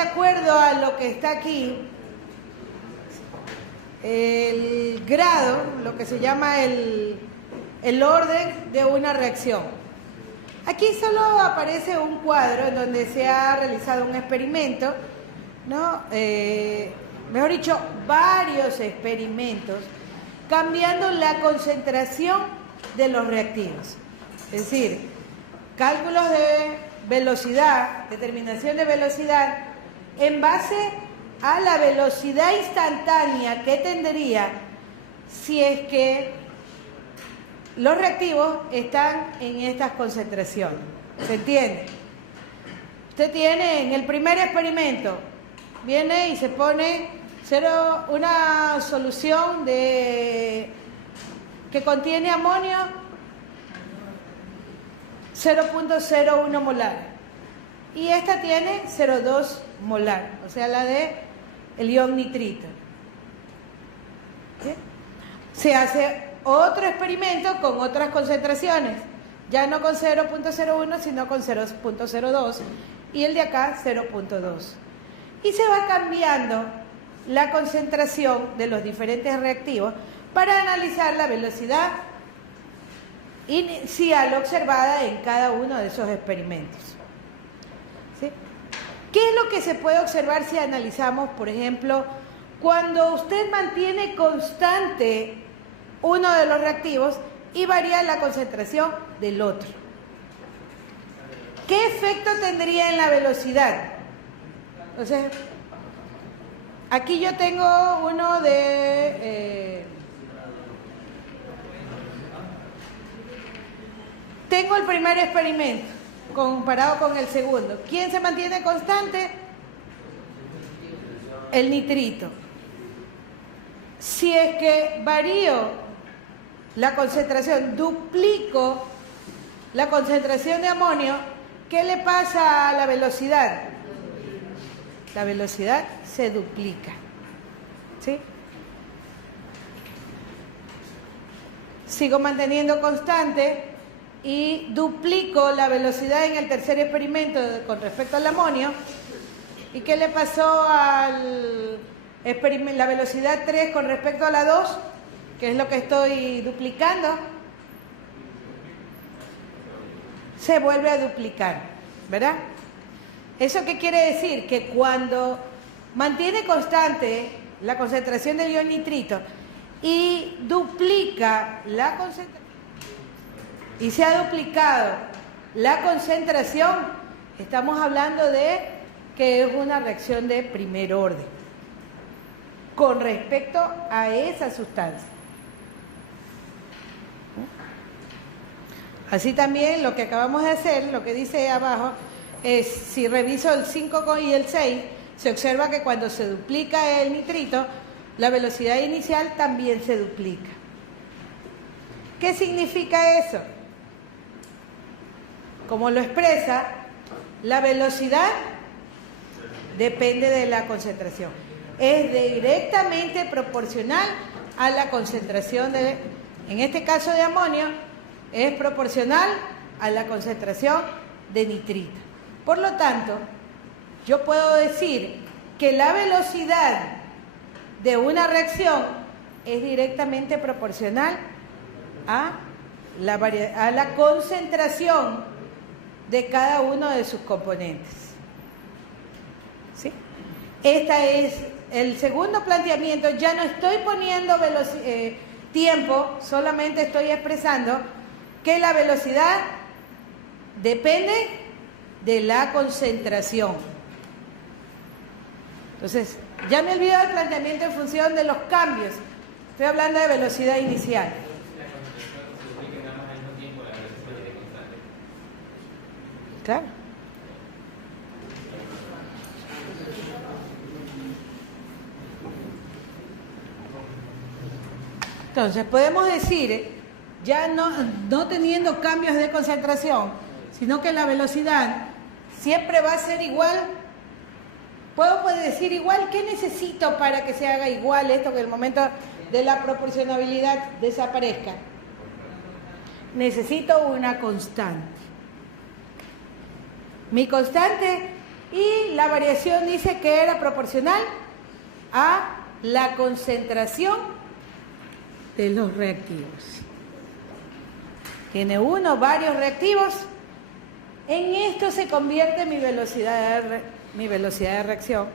acuerdo a lo que está aquí, el grado, lo que se llama el orden de una reacción. Aquí solo aparece un cuadro en donde se ha realizado un experimento, ¿no? Mejor dicho, varios experimentos, cambiando la concentración de los reactivos. Es decir, cálculos de velocidad, determinación de velocidad, en base a la velocidad instantánea que tendría si es que los reactivos están en estas concentraciones. ¿Se entiende? Usted tiene en el primer experimento, viene y se pone una solución que contiene amonio 0.01 molar y esta tiene 0.2 molar, o sea la de el ion nitrito. ¿Sí? Se hace otro experimento con otras concentraciones, ya no con 0.01 sino con 0.02 y el de acá 0.2, y se va cambiando la concentración de los diferentes reactivos para analizar la velocidad inicial observada en cada uno de esos experimentos. ¿Sí? ¿Qué es lo que se puede observar si analizamos, por ejemplo, cuando usted mantiene constante uno de los reactivos y varía la concentración del otro? ¿Qué efecto tendría en la velocidad? Entonces, aquí yo tengo uno de... tengo el primer experimento comparado con el segundo. ¿Quién se mantiene constante? El nitrito. Si es que varío la concentración, duplico la concentración de amonio, ¿qué le pasa a la velocidad? La velocidad se duplica. ¿Sí? Sigo manteniendo constante y duplico la velocidad en el tercer experimento con respecto al amonio. ¿Y qué le pasó a la velocidad 3 con respecto a la 2? Que es lo que estoy duplicando. Se vuelve a duplicar, ¿verdad? ¿Eso qué quiere decir? Que cuando mantiene constante la concentración del ion nitrito y duplica la concentración, y se ha duplicado la concentración, estamos hablando de que es una reacción de primer orden con respecto a esa sustancia. Así también lo que acabamos de hacer, lo que dice abajo, es si reviso el 5 y el 6, se observa que cuando se duplica el nitrito, la velocidad inicial también se duplica. ¿Qué significa eso? Como lo expresa, la velocidad depende de la concentración. Es directamente proporcional a la concentración en este caso de amonio, es proporcional a la concentración de nitrito. Por lo tanto, yo puedo decir que la velocidad de una reacción es directamente proporcional a la concentración de cada uno de sus componentes. ¿Sí? Este es el segundo planteamiento. Ya no estoy poniendo tiempo, solamente estoy expresando que la velocidad depende de la concentración. Entonces, ya me olvido del planteamiento en función de los cambios. Estoy hablando de velocidad inicial. Claro. Entonces, podemos decir, ya no teniendo cambios de concentración, sino que la velocidad siempre va a ser igual. Puedo decir igual, ¿qué necesito para que se haga igual esto, que el momento de la proporcionabilidad desaparezca? Necesito una constante. Mi constante Y la variación dice que era proporcional a la concentración de los reactivos. Tiene uno, varios reactivos. En esto se convierte mi velocidad de reacción,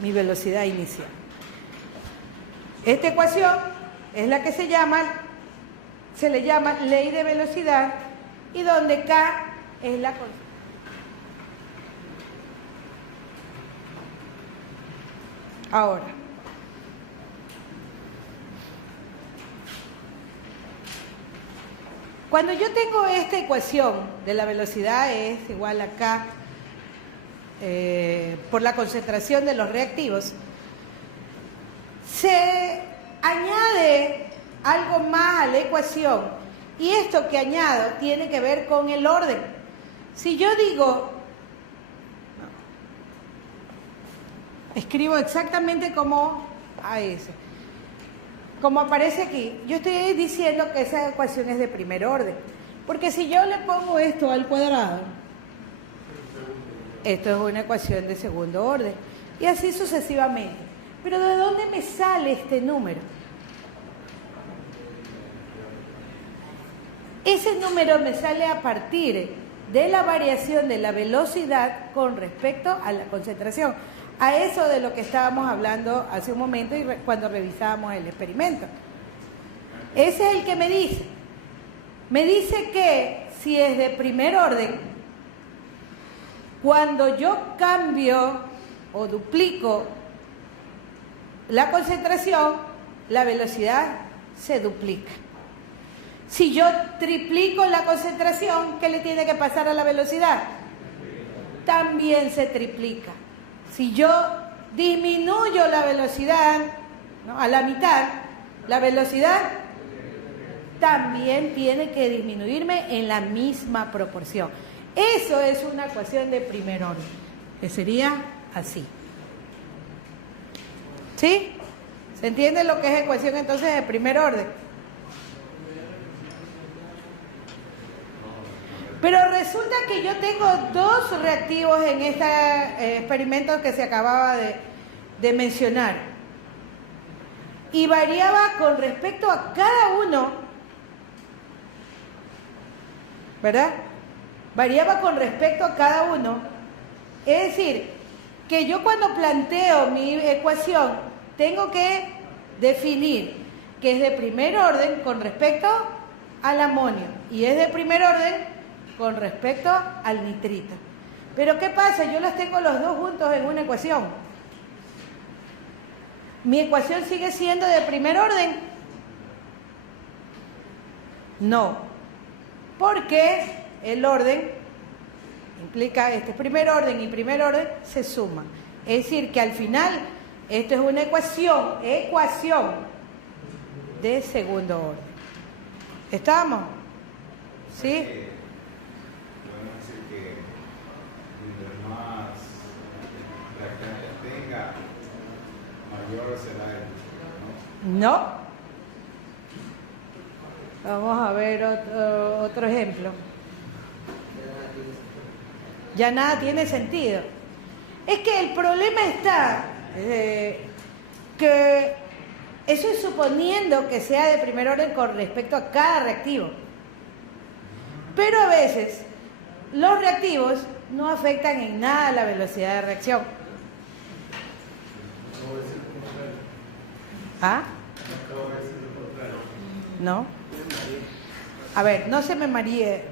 mi velocidad inicial. Esta ecuación es la que se le llama ley de velocidad, y donde K es la constante. Ahora, cuando yo tengo esta ecuación de la velocidad es igual a K por la concentración de los reactivos, se añade algo más a la ecuación, y esto que añado tiene que ver con el orden. Si yo digo, escribo exactamente como como aparece aquí, yo estoy diciendo que esa ecuación es de primer orden, porque si yo le pongo esto al cuadrado, esto es una ecuación de segundo orden, y así sucesivamente. Pero ¿de dónde me sale este número? Ese número me sale a partir de la variación de la velocidad con respecto a la concentración. A eso de lo que estábamos hablando hace un momento y cuando revisábamos el experimento. Ese es el que me dice que si es de primer orden, cuando yo cambio o duplico la concentración, la velocidad se duplica. Si yo triplico la concentración, ¿qué le tiene que pasar a la velocidad? También se triplica. Si yo disminuyo la velocidad, ¿no?, a la mitad, la velocidad también tiene que disminuirme en la misma proporción. Eso es una ecuación de primer orden, que sería así. ¿Sí? ¿Se entiende lo que es ecuación entonces de primer orden? Pero resulta que yo tengo dos reactivos en este experimento que se acababa de mencionar. Y variaba con respecto a cada uno, ¿verdad? Variaba con respecto a cada uno. Es decir, que yo cuando planteo mi ecuación tengo que definir que es de primer orden con respecto al amonio y es de primer orden con respecto al nitrito. Pero ¿qué pasa? Yo los tengo los dos juntos en una ecuación. ¿Mi ecuación sigue siendo de primer orden? No, porque el orden implica primer orden y primer orden se suman. Es decir, que al final esto es una ecuación de segundo orden. ¿Estamos? ¿Sí? Podemos decir que mientras más reactantes tenga, mayor será el... No. Vamos a ver otro ejemplo. Ya nada tiene sentido. Es que el problema está que eso es suponiendo que sea de primer orden con respecto a cada reactivo. Pero a veces los reactivos no afectan en nada la velocidad de reacción. ¿Ah? ¿No? A ver, no se me marees.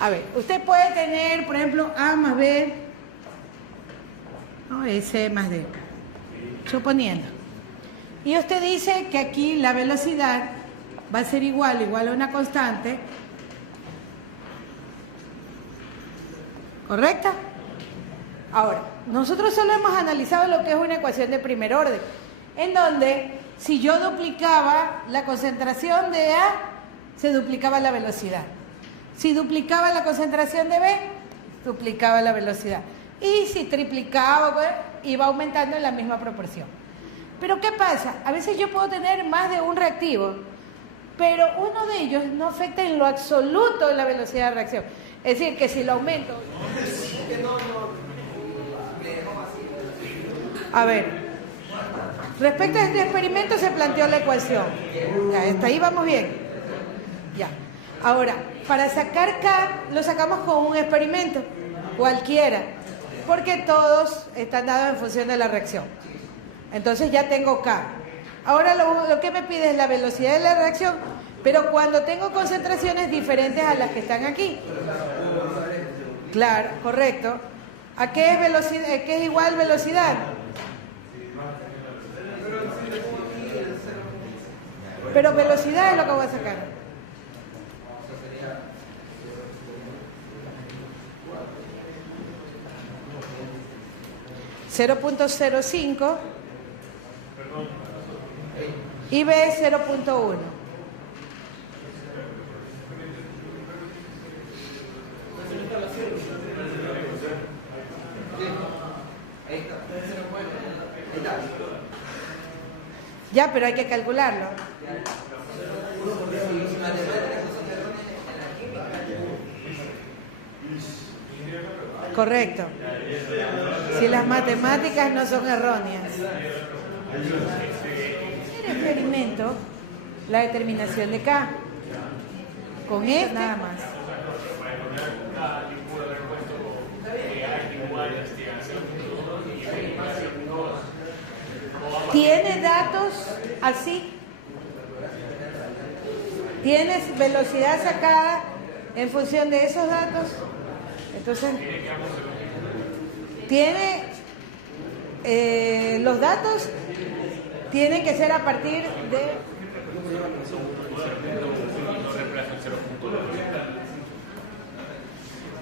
A ver, usted puede tener, por ejemplo, A más B, ¿no? C más D, suponiendo. Y usted dice que aquí la velocidad va a ser igual a una constante, ¿correcta? Ahora, nosotros solo hemos analizado lo que es una ecuación de primer orden, en donde si yo duplicaba la concentración de A, se duplicaba la velocidad. Si duplicaba la concentración de B, duplicaba la velocidad. Y si triplicaba, pues, iba aumentando en la misma proporción. Pero ¿qué pasa? A veces yo puedo tener más de un reactivo pero uno de ellos no afecta en lo absoluto la velocidad de reacción. Es decir, que si lo aumento... A ver, respecto a este experimento se planteó la ecuación. Ya, hasta ahí vamos bien. Ya. Ahora, para sacar K, lo sacamos con un experimento, cualquiera, porque todos están dados en función de la reacción. Entonces ya tengo K. Ahora lo que me pide es la velocidad de la reacción, pero cuando tengo concentraciones diferentes a las que están aquí. Claro, correcto. ¿A qué es velocidad? ¿Qué es igual velocidad? Pero velocidad es lo que voy a sacar. (0.05) y B 0.1. Ya, pero hay que calcularlo. Correcto. Si las matemáticas no son erróneas. El experimento, la determinación de K. Con esto nada más. ¿Tiene datos así? ¿Tienes velocidad sacada en función de esos datos? Entonces, tiene los datos tienen que ser a partir de...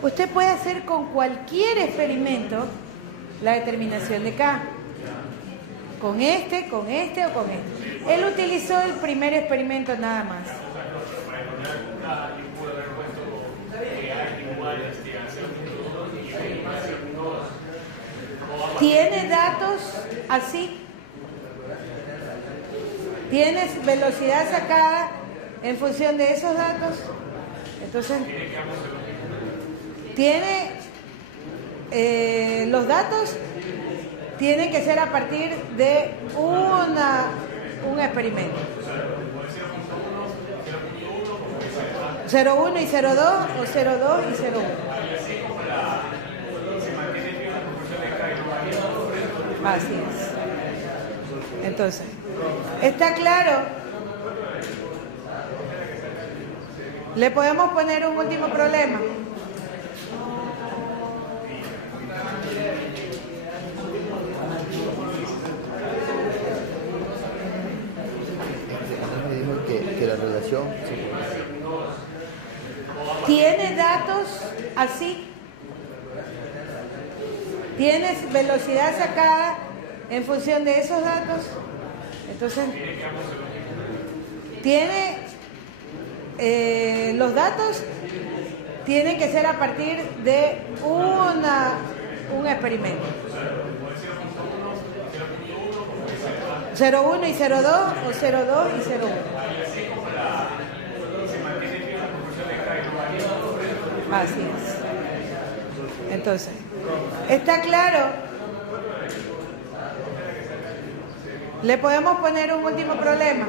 Usted puede hacer con cualquier experimento la determinación de K. Con este o con este. Él utilizó el primer experimento nada más. ¿Tiene datos así? ¿Tienes velocidad sacada en función de esos datos? Entonces, tiene los datos tienen que ser a partir de un experimento. 0,1 y 0,2 o 0,2 y 0,1. Así es. Entonces, ¿está claro? Le podemos poner un último problema. Me dijo que la relación... ¿Tiene datos así? ¿Tienes velocidad sacada en función de esos datos? Entonces, tiene los datos tienen que ser a partir de un experimento. 0,1 y 0,2 o 0,2 y 0,1. Así es. Entonces, ¿está claro? Le podemos poner un último problema.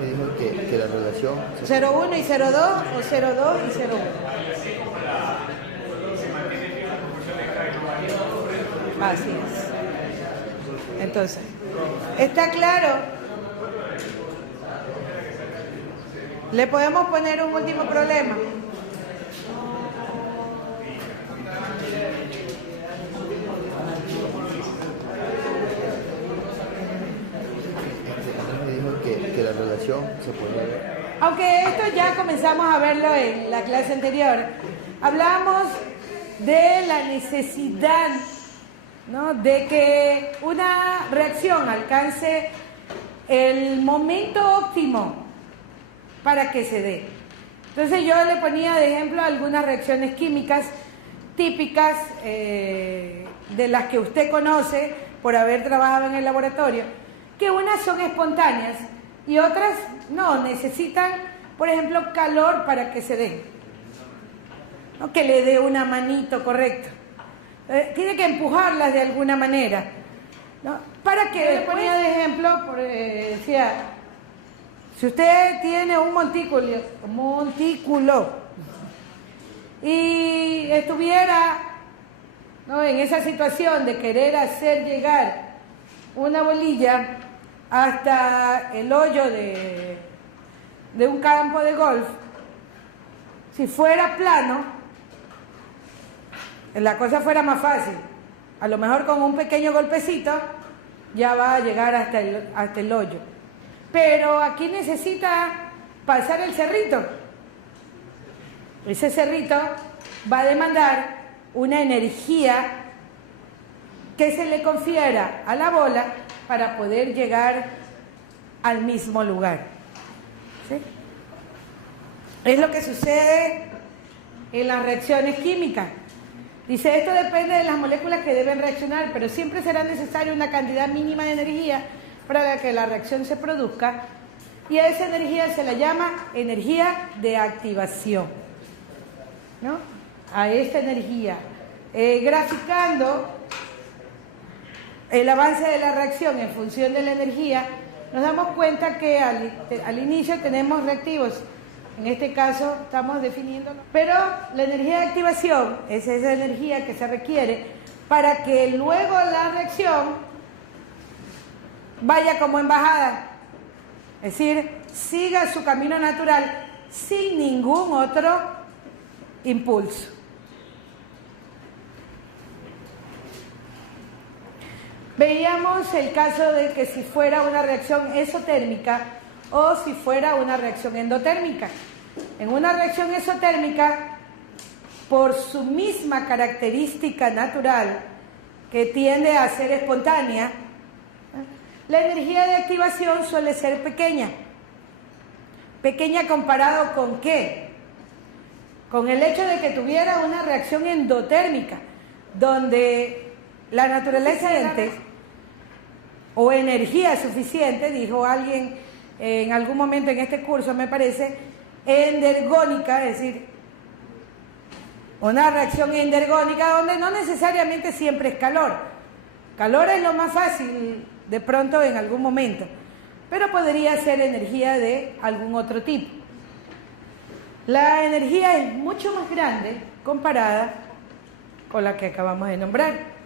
Me dijo que la relación... 0,1 y 0,2 o 0,2 y 0,1. Así es. Entonces, ¿está claro? Le podemos poner un último problema. Me dijo que la relación se puede ver. Aunque esto ya comenzamos a verlo en la clase anterior. Hablamos de la necesidad, ¿no?, de que una reacción alcance el momento óptimo para que se dé. Entonces yo le ponía de ejemplo algunas reacciones químicas típicas de las que usted conoce por haber trabajado en el laboratorio, que unas son espontáneas y otras no, necesitan, por ejemplo, calor para que se den, ¿no? Que le dé una manito correcta. Tiene que empujarlas de alguna manera, ¿no? Para que le ponía de ejemplo, decía, si usted tiene un montículo y estuviera, ¿no?, en esa situación de querer hacer llegar una bolilla hasta el hoyo de un campo de golf, si fuera plano, la cosa fuera más fácil. A lo mejor con un pequeño golpecito ya va a llegar hasta el hoyo. Pero aquí necesita pasar el cerrito. Ese cerrito va a demandar una energía que se le confiera a la bola para poder llegar al mismo lugar. ¿Sí? Es lo que sucede en las reacciones químicas. Dice, esto depende de las moléculas que deben reaccionar, pero siempre será necesaria una cantidad mínima de energía para que la reacción se produzca, y a esa energía se la llama energía de activación, ¿no? A esta energía. Graficando el avance de la reacción en función de la energía, nos damos cuenta que al inicio tenemos reactivos. En este caso estamos definiéndolo. Pero la energía de activación es esa energía que se requiere para que luego la reacción vaya como en bajada. Es decir, siga su camino natural sin ningún otro impulso. Veíamos el caso de que si fuera una reacción exotérmica o si fuera una reacción endotérmica. En una reacción exotérmica, por su misma característica natural, que tiende a ser espontánea, la energía de activación suele ser pequeña. ¿Pequeña comparado con qué? Con el hecho de que tuviera una reacción endotérmica, donde la naturaleza o energía suficiente, dijo alguien en algún momento en este curso, me parece, endergónica, es decir, una reacción endergónica donde no necesariamente siempre es calor. Calor es lo más fácil de pronto en algún momento, pero podría ser energía de algún otro tipo. La energía es mucho más grande comparada con la que acabamos de nombrar.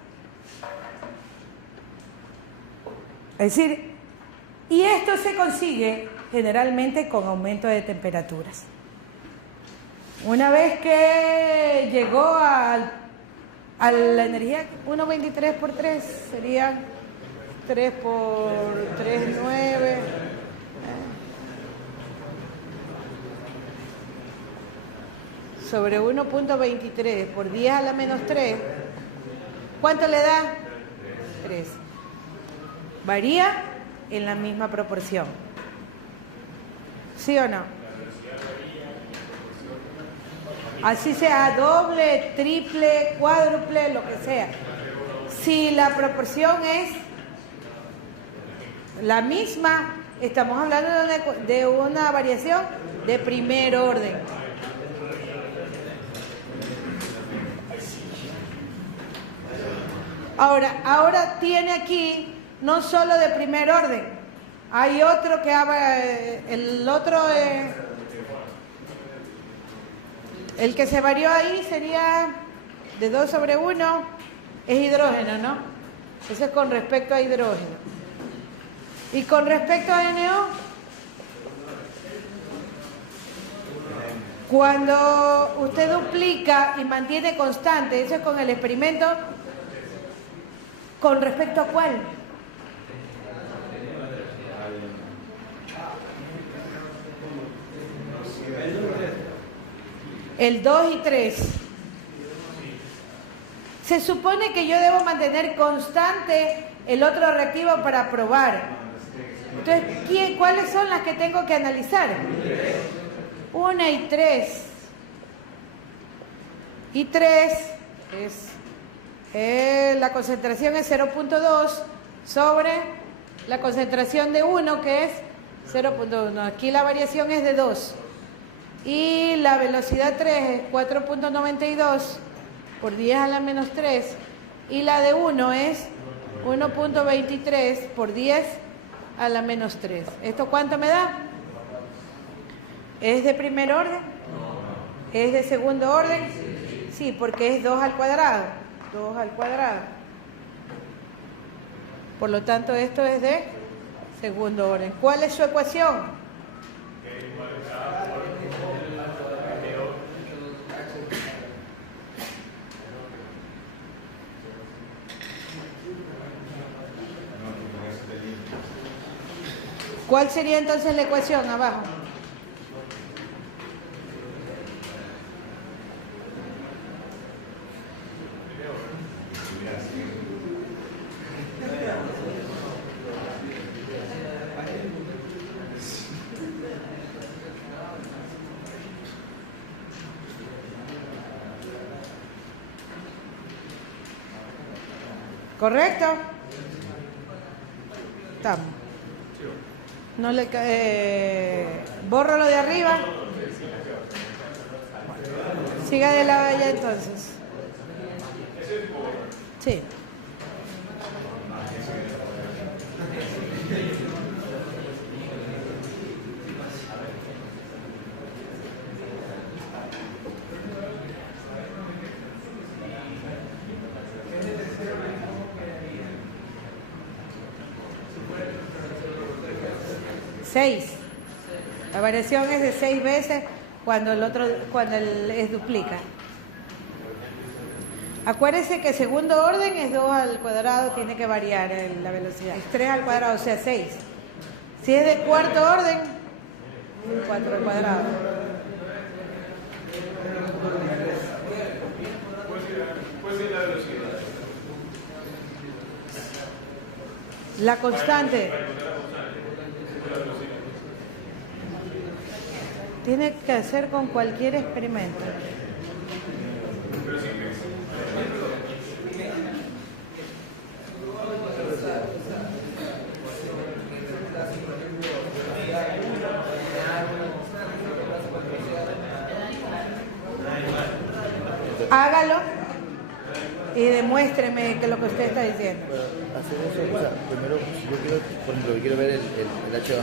Es decir, y esto se consigue generalmente con aumento de temperaturas. Una vez que llegó a la energía 1,23 por 3 sería 3 por 3, 9. Sobre 1,23 por 10 a la menos 3, ¿cuánto le da? 3. Varía en la misma proporción. ¿Sí o no? Así sea doble, triple, cuádruple, lo que sea. Si la proporción es la misma, estamos hablando de una variación de primer orden. Ahora tiene aquí no solo de primer orden, hay otro que el que se varió ahí sería de 2 sobre 1, es hidrógeno, ¿no? Eso es con respecto a hidrógeno. Y con respecto a NO, cuando usted duplica y mantiene constante, eso es con el experimento, ¿con respecto a cuál? El 2 y 3. Se supone que yo debo mantener constante el otro reactivo para probar. Entonces, ¿cuáles son las que tengo que analizar? 1 y 3. Y 3 La concentración es 0.2 sobre la concentración de 1, que es 0.1. Aquí la variación es de 2. Y la velocidad 3 es 4.92 por 10 a la menos 3. Y la de 1 es 1.23 por 10 a la menos 3. ¿Esto cuánto me da? ¿Es de primer orden? ¿Es de segundo orden? Sí, porque es 2 al cuadrado. 2 al cuadrado. Por lo tanto, esto es de segundo orden. ¿Cuál es su ecuación? ¿Cuál sería entonces la ecuación abajo? ¿Correcto? Estamos. No le borro lo de arriba. Siga de lado allá entonces. Sí. Seis. La variación es de 6 veces cuando es duplica. Acuérdense que segundo orden es 2 al cuadrado, tiene que variar la velocidad. Es 3 al cuadrado, o sea 6. Si es de cuarto orden, 4 al cuadrado. La constante. Tiene que hacer con cualquier experimento. Hágalo y demuéstreme que lo que usted está diciendo. Hacer eso, o sea, primero, yo quiero, por ejemplo, yo quiero ver el H2, ¿verdad?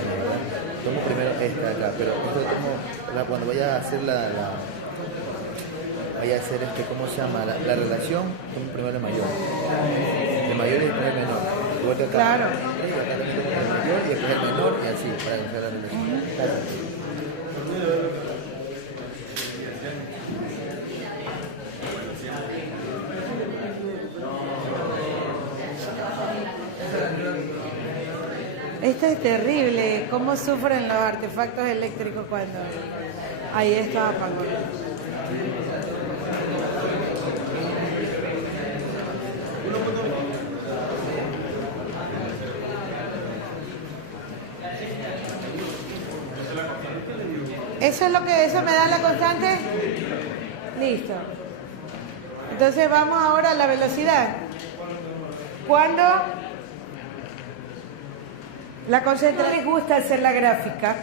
Tomo primero esta de acá, pero esto como, cuando vaya a hacer vaya a hacer ¿cómo se llama? La relación, tomo primero el mayor. El mayor y después el menor. Igual que acá. Claro. El mayor y después el menor y así, para hacer la relación. Esto es terrible, cómo sufren los artefactos eléctricos cuando hay estos apagones. ¿Eso me da la constante? Listo. Entonces vamos ahora a la velocidad. Cuando la concentración les gusta hacer la gráfica,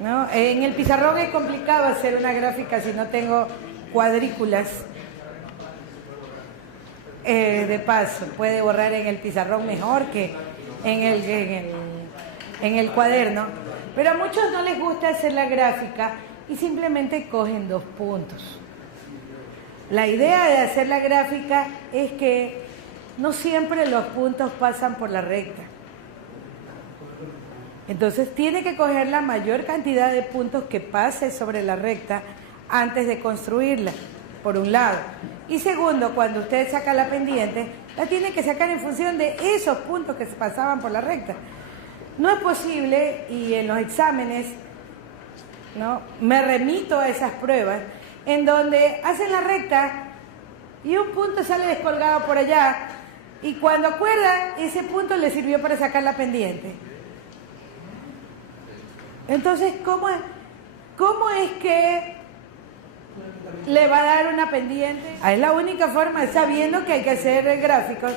¿no? En el pizarrón es complicado hacer una gráfica si no tengo cuadrículas. De paso, puede borrar en el pizarrón mejor que en el cuaderno. Pero a muchos no les gusta hacer la gráfica y simplemente cogen 2 puntos. La idea de hacer la gráfica es que no siempre los puntos pasan por la recta. Entonces tiene que coger la mayor cantidad de puntos que pase sobre la recta antes de construirla, por un lado. Y segundo, cuando usted saca la pendiente, la tiene que sacar en función de esos puntos que se pasaban por la recta. No es posible, y en los exámenes, ¿no?, me remito a esas pruebas, en donde hacen la recta y un punto sale descolgado por allá, y cuando acuerda, ese punto le sirvió para sacar la pendiente. Entonces, ¿cómo es que le va a dar una pendiente. Es la única forma, sabiendo que hay que hacer gráficos,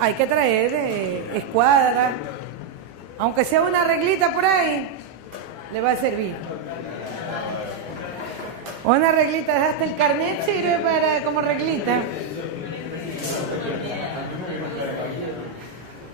hay que traer escuadras, aunque sea una reglita por ahí, le va a servir. Una reglita, hasta el carnet sirve para como reglita.